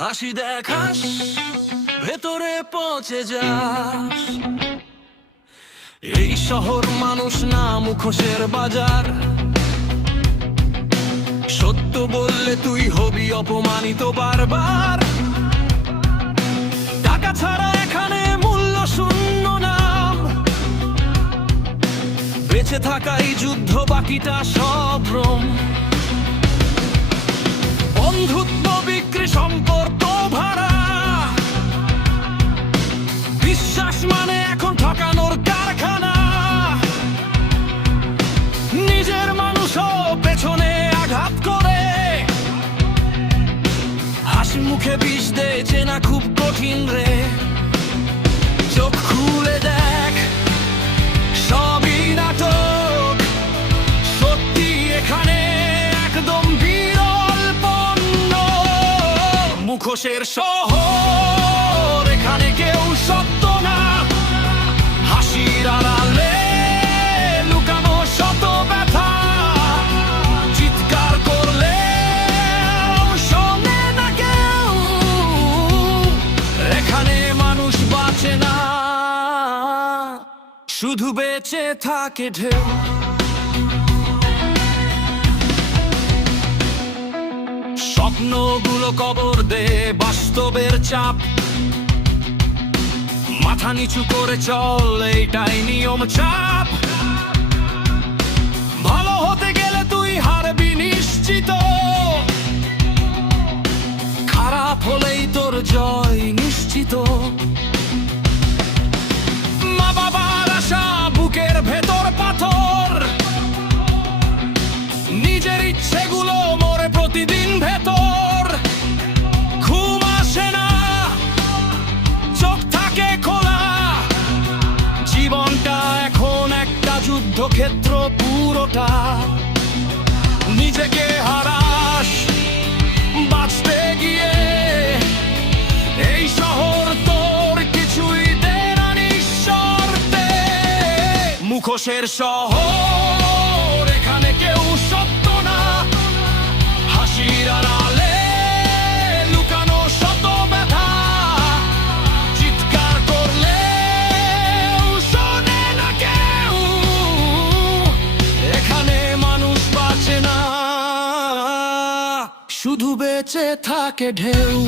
হাসি দেখাস, ভেতরে পচে যাস। এই শহর মানুষ না মুখোশের বাজার। সত্য বললে তুই হবি অপমানিত বারবার। টাকা ছাড়া এখানে মূল্য শূন্য নাম। বেঁচে থাকাই যুদ্ধ, বাকিটা সব ভ্রম। বন্ধুত্ব বিক্রি, সম্পর্ক ভাড়া। বিশ্বাস মানে এখন ঠকানোর কারখানা। নিজের মানুষও পেছনে আঘাত করে। হাসি মুখে বিষ দে, চেনা খুব কঠিন রে। চোখ খুলে দেখ, সবই নাটক। সত্যি এখানে একদম বিরল পণ্য। মুখোশের শহর, এখানে কেউ সত্য না। হাসির আড়ালে লুকানো শত ব্যথা। চিৎকার করলে শোনে না কেউ। এখানে মানুষ বাঁচে না, শুধু বেঁচে থাকে ঢেউ। স্বপ্নগুলো কবর দে, বাস্তবের চাপ। মাথা নিচু করে চল, এইটাই নিয়ম চাপ। ভালো হতে গেলে তুই হারবি নিশ্চিত। খারাপ হলেই তোর জয় নিশ্চিত। মা বাবার আশা বুকের ভেতর পাথর। নিজের ইচ্ছেগুলো মরে প্রতিদিন ভেতর। ঘুম আসে না, চোখ থাকে খোলা। জীবনটা এখন একটা যুদ্ধক্ষেত্র পুরোটা। নিজেকে হারাস বাঁচতে গিয়ে। এই শহর তোর কিছুই দে না নিঃশর্তে। মুখোশের শহর, এখানে কেউ সত্য না। হাসির আড়ালে লুকানো শত ব্যথা। চিৎকার করলে শোনে না কেউ। এখানে মানুষ বাঁচে না, শুধু বেঁচে থাকে ঢেউ।